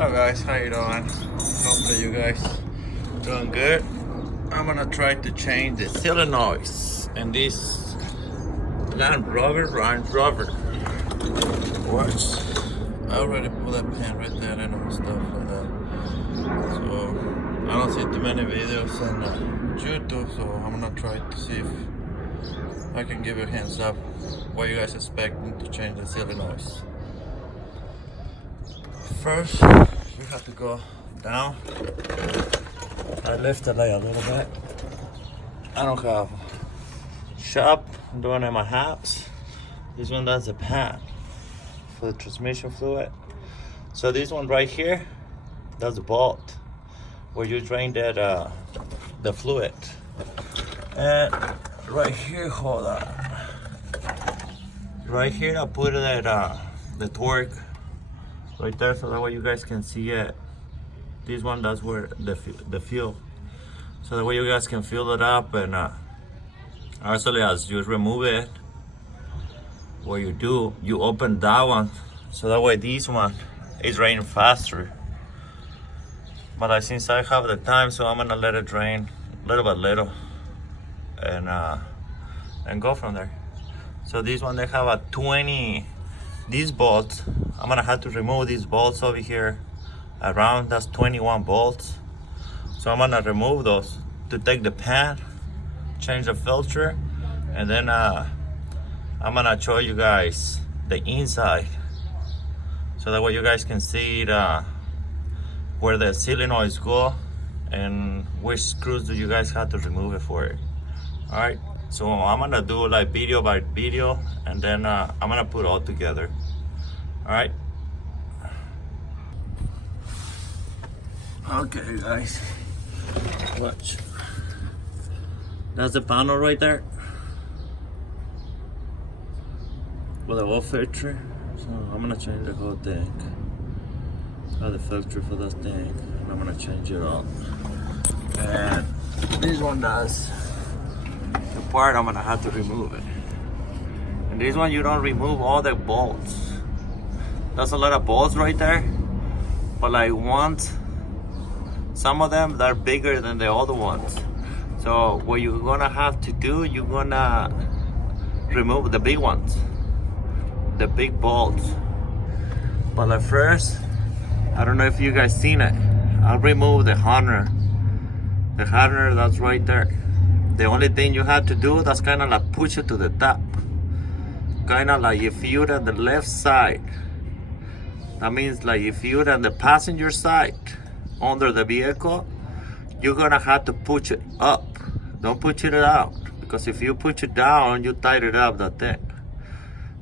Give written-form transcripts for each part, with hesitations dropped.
Hello guys, how you doing? Hopefully you guys doing good. I'm gonna try to change the solenoids in this Rover Range Rover. Watch, I already put that pen right there and stuff like that. So I don't see too many videos on YouTube, so I'm gonna try to see if I can give you a hands up what you guys expecting to change the solenoids. First, we have to go down. I lift the leg a little bit. I don't have shop. I'm doing it in my house. This one does a pad for the transmission fluid. So this one right here, that's the bolt where you drain that the fluid. And right here, hold on. Right here, I put that the torque. Right there, so that way you guys can see it. This one, that's where the fuel. So that way you guys can fill it up, and actually as you remove it, what you do, you open that one, so that way this one is draining faster. But since I have the time, so I'm gonna let it drain little by little, and go from there. So this one, they have a 20. These bolts, I'm gonna have to remove these bolts over here around, that's 21 bolts. So I'm gonna remove those to take the pad, change the filter, and then I'm gonna show you guys the inside, so that way you guys can see it, where the solenoids go and which screws do you guys have to remove it for it. All right, so I'm gonna do like video by video, and then I'm gonna put it all together. All right. Okay, guys. Watch. That's the panel right there with the oil filter. So I'm gonna change the whole thing. The filter for this thing, and I'm gonna change it all. And this one does the part I'm gonna have to remove it. And this one, you don't remove all the bolts. There's a lot of bolts right there, but like some of them they're bigger than the other ones. So what you're gonna have to do, you're gonna remove the big ones, the big bolts. But at first, I don't know if you guys seen it, I'll remove the harness. The harness that's right there. The only thing you have to do, that's kind of like push it to the top. Kind of like if you're on the left side, that means like if you're on the passenger side under the vehicle, you're gonna have to push it up. Don't push it out, because if you push it down, you tighten it up, that thing.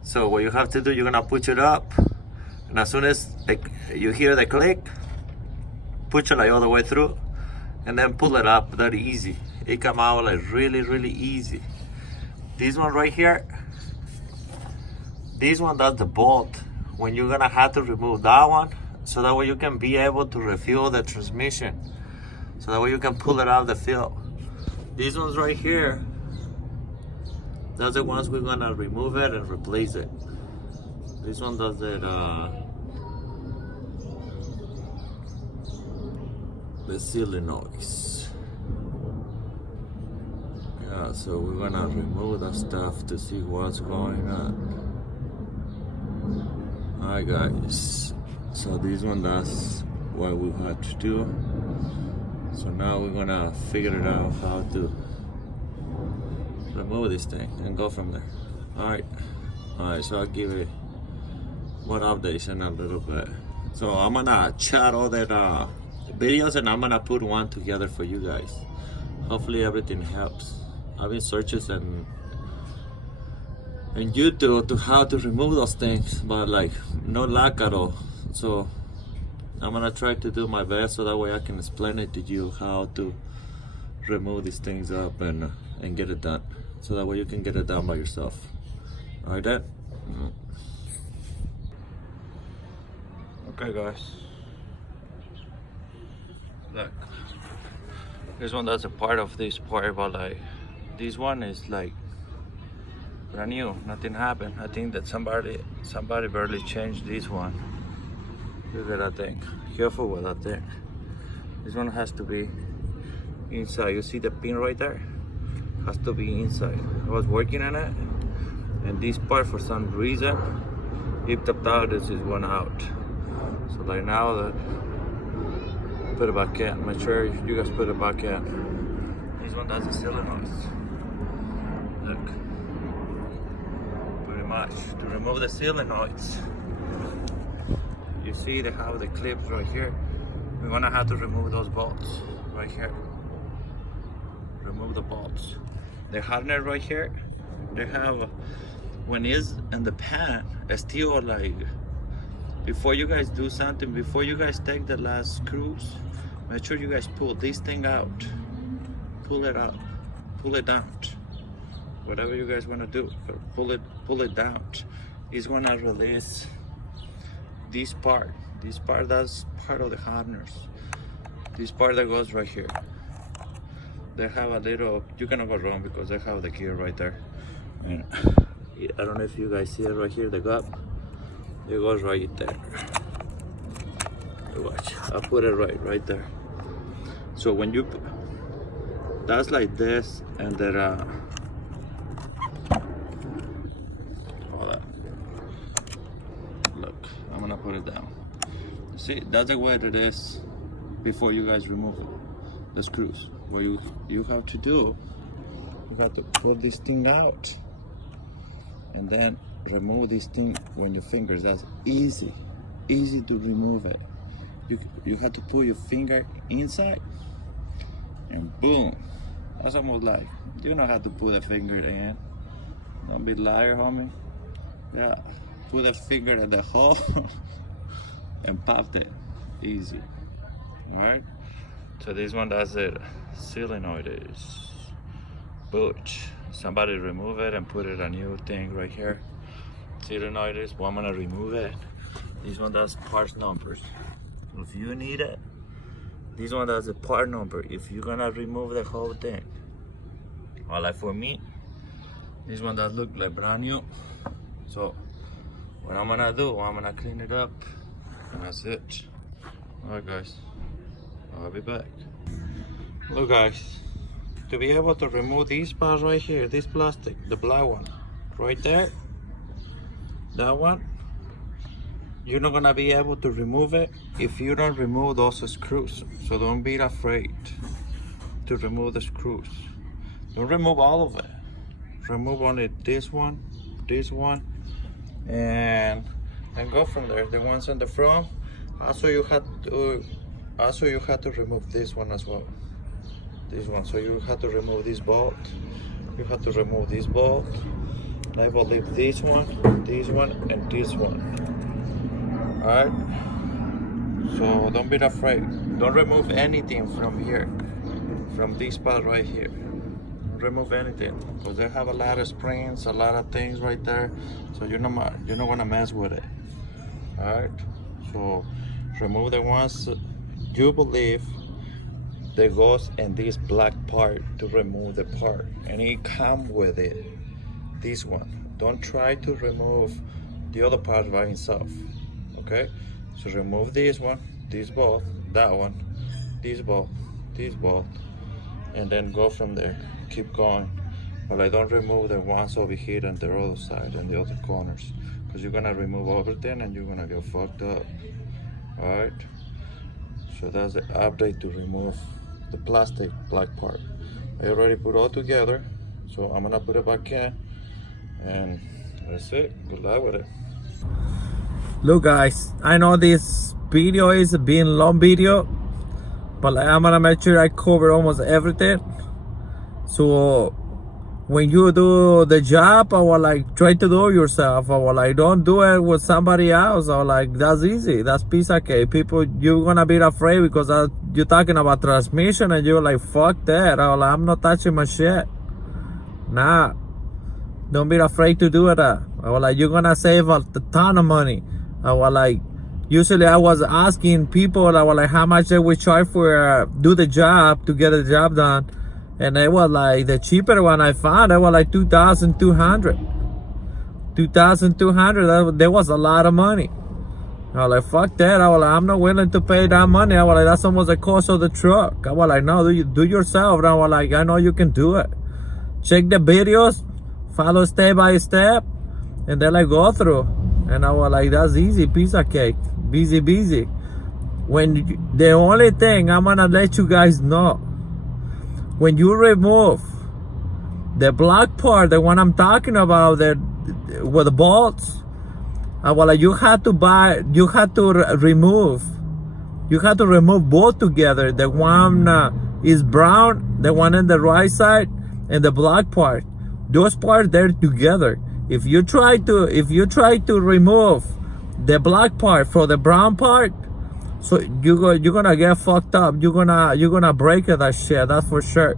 So what you have to do, you're gonna push it up, and as soon as you hear the click, push it like all the way through, and then pull it up. That easy. It come out like really, really easy. This one right here, this one, that's the bolt. When you're gonna have to remove that one, so that way you can be able to refuel the transmission, so that way you can pull it out of the fuel. These ones right here, that's the ones we're gonna remove it and replace it. This one does it, the solenoids. Yeah, so we're gonna remove that stuff to see what's going on. Alright guys, so this one, that's what we had to do. So now we're gonna figure it out how to remove this thing and go from there. Alright, so I'll give it more updates in a little bit. So I'm gonna chat all that videos, and I'm gonna put one together for you guys. Hopefully everything helps. I've been searching and YouTube to how to remove those things, but like no luck at all. So I'm gonna try to do my best, so that way I can explain it to you how to remove these things up and get it done, so that way you can get it done by yourself. Alright, Dad? Okay guys, look, this one, that's a part of this part, but like this one is like brand new, nothing happened. I think that somebody barely changed this one. Look at that thing. Careful with that thing. This one has to be inside. You see the pin right there? Has to be inside. I was working on it, and this part for some reason, if the powder is one out. So like now that put it back in. Make sure you guys put it back in. This one does the solenoids. Look. Pretty much. To remove the solenoids. You see they have the clips right here. We're gonna have to remove those bolts right here. Remove the bolts. The harness right here, they have, when it's in the pan, it's still like, before you guys do something, before you guys take the last screws, make sure you guys pull this thing out. Pull it out. Pull it down. Whatever you guys wanna do, but pull it down. It's gonna release this part. This part, that's part of the harness. This part that goes right here. They have a little, you cannot go wrong because they have the gear right there. And I don't know if you guys see it right here, the gap. It goes right there. Watch, I put it right there. So when you, that's like this, and then hold on. Look, I'm gonna put it down. See, that's the way it is before you guys remove it, the screws. What you have to do, you have to pull this thing out and then remove this thing when your fingers. That's easy to remove it. You have to put your finger inside and boom. That's almost like, you know how to put a finger in. Don't be liar, homie. Yeah, put a finger in the hole and pop it. Easy. Alright? So this one does it. Solenoids. Butch. Somebody remove it and put it a new thing right here. Solenoids. Well, I'm gonna remove it. This one does part numbers. If you need it, this one does a part number. If you're gonna remove the whole thing. Well, like for me, this one does look like brand new. So what I'm gonna do, I'm gonna clean it up, and that's it. Alright guys, I'll be back. Look guys, to be able to remove these parts right here, this plastic, the black one, right there, that one, you're not gonna be able to remove it if you don't remove those screws. So don't be afraid to remove the screws. Don't remove all of it. Remove only this one, and go from there. The ones in the front. Also you have to remove this one as well. This one. So you have to remove this bolt. You have to remove this bolt. I will leave this one, and this one. Alright? So don't be afraid. Don't remove anything from here. From this part right here. Don't remove anything. Because they have a lot of springs, a lot of things right there. So you're not gonna mess with it. Alright? So remove the ones you believe that goes in this black part to remove the part. And it comes with it. This one. Don't try to remove the other part by itself. Okay? So remove this one, this bolt, that one, this bolt, and then go from there. Keep going. But I don't remove the ones over here on the other side and the other corners. Because you're gonna remove everything and you're gonna get fucked up. Alright? So that's the update to remove the plastic black part. I already put it all together. So I'm gonna put it back in. And that's it. Good luck with it. Look guys, I know this video is being long video, but I'm gonna make sure I cover almost everything. So when you do the job, I will like try to do it yourself. I will like don't do it with somebody else. I will like that's easy. That's piece of cake. People, you're gonna be afraid because you're talking about transmission and you're like fuck that. I will like, I'm not touching my shit. Nah, don't be afraid to do it. I will like you're gonna save a ton of money. I was like, usually I was asking people, I was like, how much they would charge for do the job to get the job done, and it was like the cheaper one I found. It was like $2,200. $2,200. That was a lot of money. I was like, fuck that. I was like, I'm not willing to pay that money. I was like, that's almost the cost of the truck. I was like, no, do yourself. And I was like, I know you can do it. Check the videos, follow step by step, and then like go through. And I was like, that's easy, piece of cake, busy. The only thing I'm gonna let you guys know, when you remove the black part, the one I'm talking about, with the bolts, I was like, you had to remove both together. The one is brown, the one on the right side, and the black part. Those parts, they're together. If you try to remove the black part from the brown part, so you're gonna get fucked up. You're gonna break that shit. That's for sure.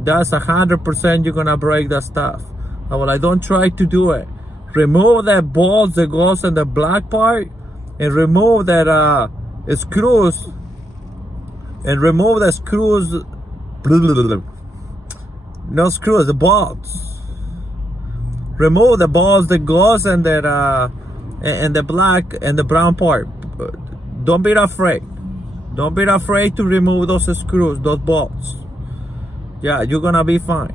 That's 100%. You're gonna break that stuff. I was like, don't try to do it. Remove that bolts that goes in the black part, and remove that screws, and remove the screws. No screws, the bolts. Remove the bolts that goes in that and the black and the brown part. Don't be afraid. Don't be afraid to remove those screws, those bolts. Yeah, you're gonna be fine.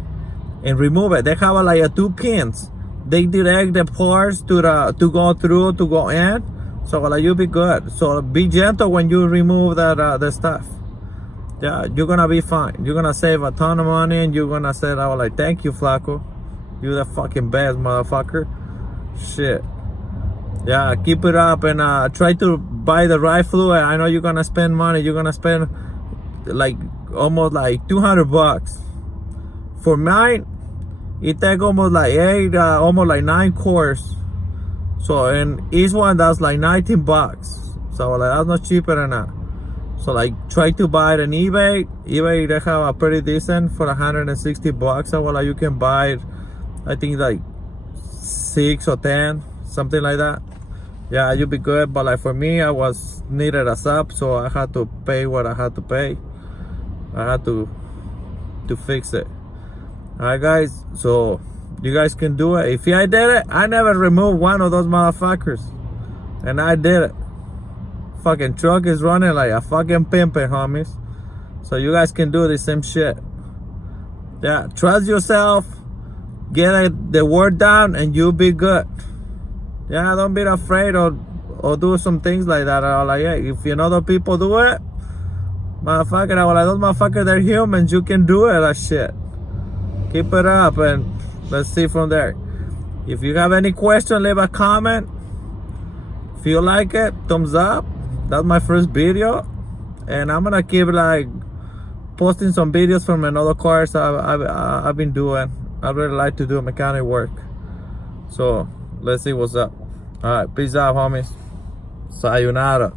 And remove it. They have like 2 pins. They direct the parts to go through, to go in. So like, you'll be good. So be gentle when you remove the stuff. Yeah, you're gonna be fine. You're gonna save a ton of money, and you're gonna say, I was like, thank you, Flaco. You're the fucking best, motherfucker. Shit. Yeah, keep it up, and try to buy the right fluid. I know you're gonna spend money. You're gonna spend like almost like $200. For mine, it take almost like 9 quarts. So in each one, that's like $19. So like, that's not cheaper than that. So like, try to buy it on eBay. eBay, they have a pretty decent for $160. So like, you can buy it, I think like 6 or 10, something like that. Yeah, you'll be good. But like, for me, I was needed a sub, so I had to pay what I had to pay. I had to fix it. Alright guys, so you guys can do it. If I did it, I never removed one of those motherfuckers, and I did it. Fucking truck is running like a fucking pimpin', homies. So you guys can do the same shit. Yeah, trust yourself, get the word down, and you'll be good. Yeah, don't be afraid or do some things like that. Or like, hey, if you know the people do it, motherfucker, I was like, those motherfuckers, they're humans. You can do it, that shit. Keep it up, and let's see from there. If you have any question, leave a comment. If you like it, thumbs up. That's my first video, and I'm gonna keep like posting some videos from another cars I've been doing. I really like to do mechanic work, so let's see what's up. All right, peace out, homies. Sayonara.